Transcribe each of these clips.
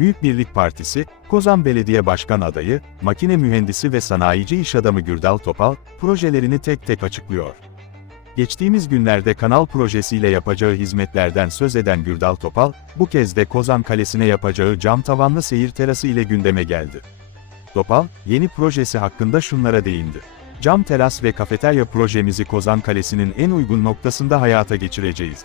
Büyük Birlik Partisi, Kozan Belediye Başkan Adayı, makine mühendisi ve sanayici iş adamı Gürdal Topal, projelerini tek tek açıklıyor. Geçtiğimiz günlerde kanal projesiyle yapacağı hizmetlerden söz eden Gürdal Topal, bu kez de Kozan Kalesi'ne yapacağı cam tavanlı seyir terası ile gündeme geldi. Topal, yeni projesi hakkında şunlara değindi. Cam teras ve kafeterya projemizi Kozan Kalesi'nin en uygun noktasında hayata geçireceğiz.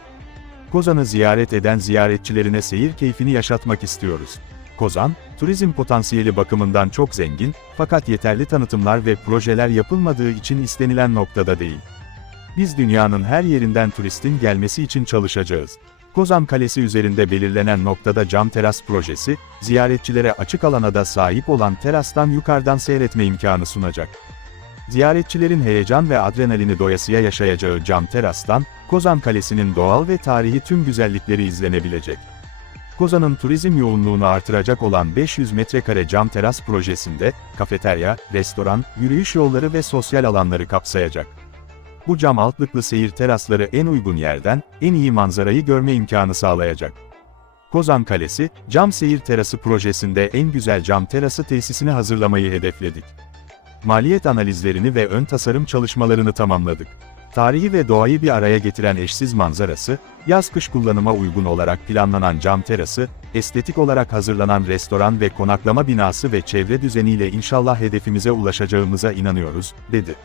Kozan'ı ziyaret eden ziyaretçilerine seyir keyfini yaşatmak istiyoruz. Kozan, turizm potansiyeli bakımından çok zengin, fakat yeterli tanıtımlar ve projeler yapılmadığı için istenilen noktada değil. Biz dünyanın her yerinden turistin gelmesi için çalışacağız. Kozan Kalesi üzerinde belirlenen noktada cam teras projesi, ziyaretçilere açık alana da sahip olan terastan yukarıdan seyretme imkanı sunacak. Ziyaretçilerin heyecan ve adrenalini doyasıya yaşayacağı cam terastan, Kozan Kalesi'nin doğal ve tarihi tüm güzellikleri izlenebilecek. Kozan'ın turizm yoğunluğunu artıracak olan 500 metrekare cam teras projesinde, kafeterya, restoran, yürüyüş yolları ve sosyal alanları kapsayacak. Bu cam altlıklı seyir terasları en uygun yerden, en iyi manzarayı görme imkanı sağlayacak. Kozan Kalesi, cam seyir terası projesinde en güzel cam terası tesisini hazırlamayı hedefledik. Maliyet analizlerini ve ön tasarım çalışmalarını tamamladık. Tarihi ve doğayı bir araya getiren eşsiz manzarası, yaz-kış kullanıma uygun olarak planlanan cam terası, estetik olarak hazırlanan restoran ve konaklama binası ve çevre düzeniyle inşallah hedefimize ulaşacağımıza inanıyoruz, dedi.